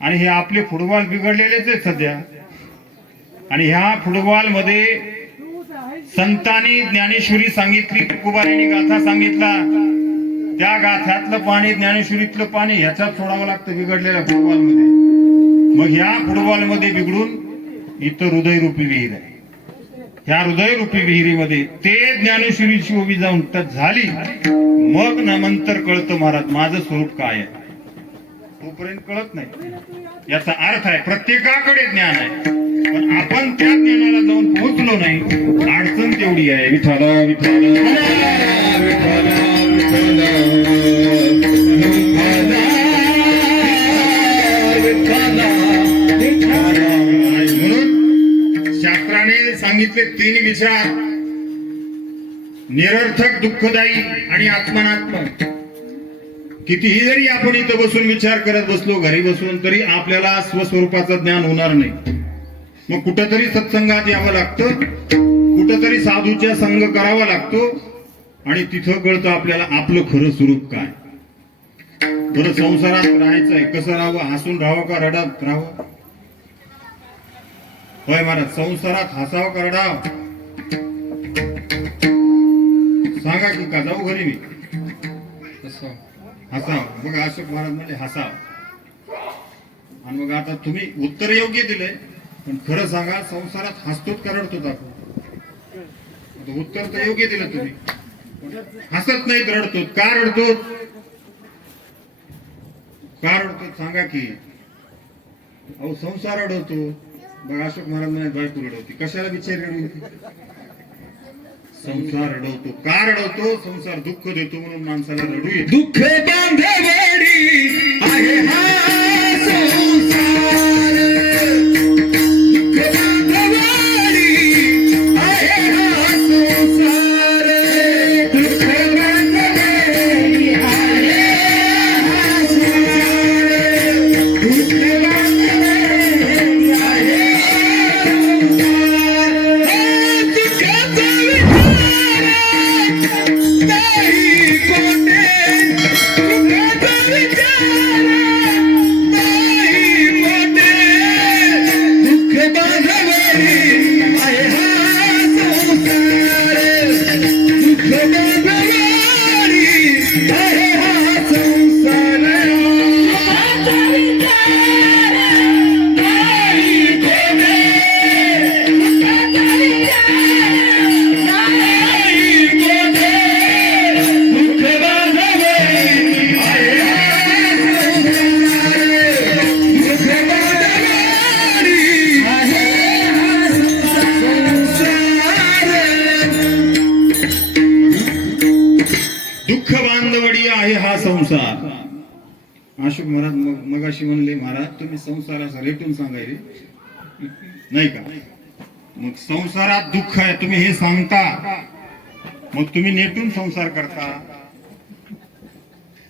आणि हे आपले फुटबॉल बिघडलेलेच आहेत सध्या. आणि ह्या फुटबॉल मध्ये संतांनी ज्ञानेश्वरी सांगितली, तुकोबारायांनी गाथा सांगितला, त्या गाथ्यातलं पाणी ज्ञानेश्वरीतलं पाणी ह्याच्यात सोडावं लागतं बिघडलेल्या फुटबॉल मध्ये. मग ह्या फुटबॉल मध्ये बिघडून इथं हृदयरूपी विहीर आहे. ह्या हृदयरूपी विहिरीमध्ये ते ज्ञानेश्वरीची उभी जाऊन टच झाली, मग नंतर कळतं महाराज माझं स्वरूप काय आहे. तोपर्यंत कळत नाही. याचा अर्थ आहे प्रत्येकाकडे ज्ञान आहे, पण आपण त्या ज्ञानाला जाऊन पोहोचलो नाही. अडचण तेवढी आहे. विठ्ठला विठ्ठला म्हणून शास्त्राने सांगितले तीन विचार, निरर्थक, दुःखदायी आणि आत्मनात्मक. कितीही जरी आपण इथं बसून विचार करत बसलो घरी बसून, तरी आपल्याला स्वस्वरूपाचं ज्ञान होणार नाही. मग कुठंतरी सत्संगात यावं लागतं, कुठंतरी साधूच्या संग करावा लागतो, आणि तिथं कळतं आपल्याला आपलं खरं स्वरूप काय. बरं, संसारात राहायचंय, कसं राहावं? हसून राहावं का रडत राहावं? होय महाराज, संसारात हसावं का रडावं? सांगा की, का जाऊ घरी मी? हसाव. बघा, अशोक महाराज म्हणजे हसाव. आणि मग आता तुम्ही उत्तर योग्य दिलंय, पण खरं सांगा, संसारात हसतोच का रडतो आपण? उत्तर तर योग्य दिलं तुम्ही. हसत नाहीत, रडतो. का रडतो? का रडतो सांगा की. अहो, संसार रडवतो. बघा, अशोक महाराज म्हणे बायको रडवती. कशाला बिचारी रडवती? संसार रडवतो. का रडवतो? संसार दुःख देतो म्हणून माणसाला रडू येतो. दुःख बांधवडी आहे हा संसार, दुःख बांधवडी आहे हा संसार, दुःख बांधवडी आहे हा संसार, दुःख बांधवडी आहे संसार. अशोक महाराज मगाशी म्हणले, महाराज तुम्ही संसाराचा रेटून सांगायले नाही का? मग संसारात दुःख आहे तुम्ही हे सांगता, मग तुम्ही नेटून संसार करता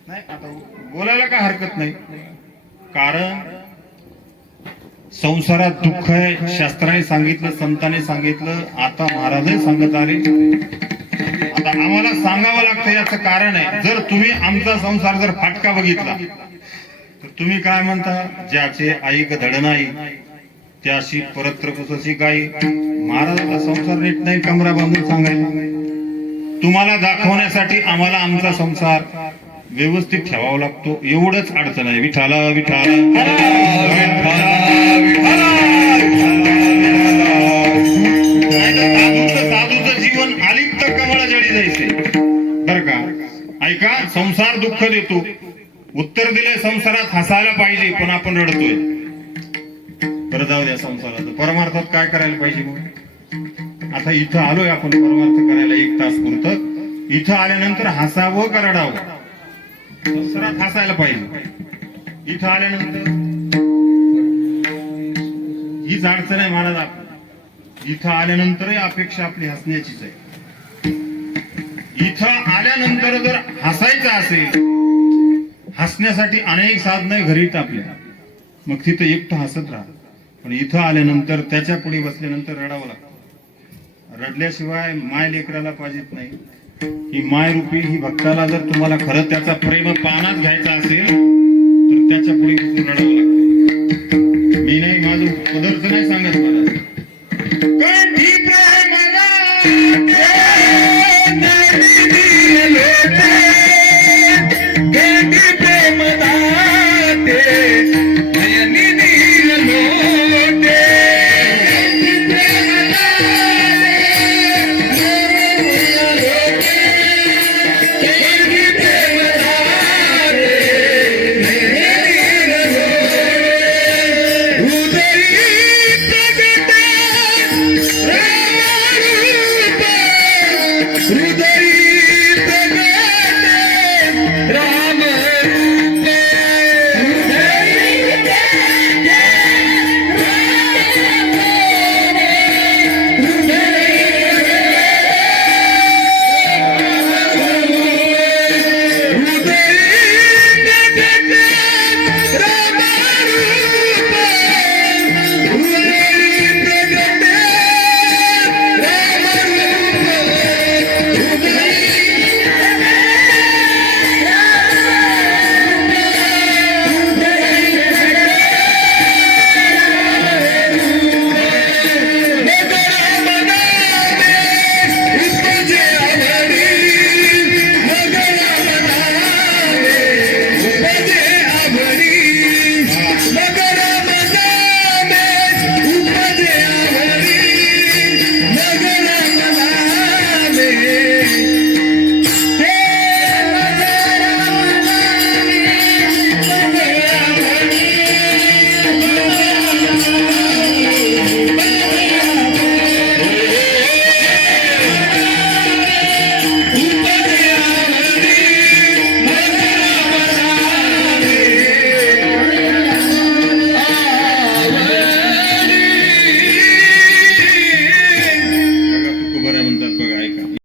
नाही? आता बोलायला काय हरकत नाही, कारण संसारात दुःख आहे. शास्त्राने सांगितलं, संतांनी सांगितलं, आता महाराजही सांगत आले. आता आम्हाला सांगावं लागतं, याचं कारण आहे. जर तुम्ही आमचा संसार जर फाटका बघितला तर तुम्ही काय म्हणता? ज्याचे ऐक धड नाही त्याशी परत्र कुसशी काही. महाराजांचा संसार नीट नाही, कमरा बांधून सांगायला. तुम्हाला दाखवण्यासाठी आम्हाला आमचा संसार व्यवस्थित ठेवावा लागतो, एवढंच अडचण आहे. विठाला विठाला साधूचं जीवन आलिप्त कमळा जडी जायचे बर का. ऐका, संसार दुःख देतो. उत्तर दिलंय संसारात हसायला पाहिजे, पण आपण रडतोय. बरं, जाऊ द्या संसाराचं. परमार्थात काय करायला पाहिजे? मग आता इथं आलोय आपण परमार्थ करायला 1 तास पुरतं. इथं आल्यानंतर हसावं का रडावं? संसारात हसायला पाहिजे. इथं आल्यानंतर हीच अडचण आहे महाराज. इथं आल्यानंतरही अपेक्षा आपली हसण्याचीच आहे. इथं आल्यानंतर जर हसायचं असेल, हसण्यासाठी अनेक साधनं घरीत आपल्या, मग तिथं एकटं हसत राहा. पण इथं आल्यानंतर त्याच्या पुढे बसल्यानंतर रडावं लागतं. रडल्याशिवाय माय लेकराला पाहिजेत नाही. ही माय रूपी ही भक्ताला जर तुम्हाला खरं त्याचा प्रेम पानात घ्यायचा असेल तर त्याच्या पुढे रडावं लागतं.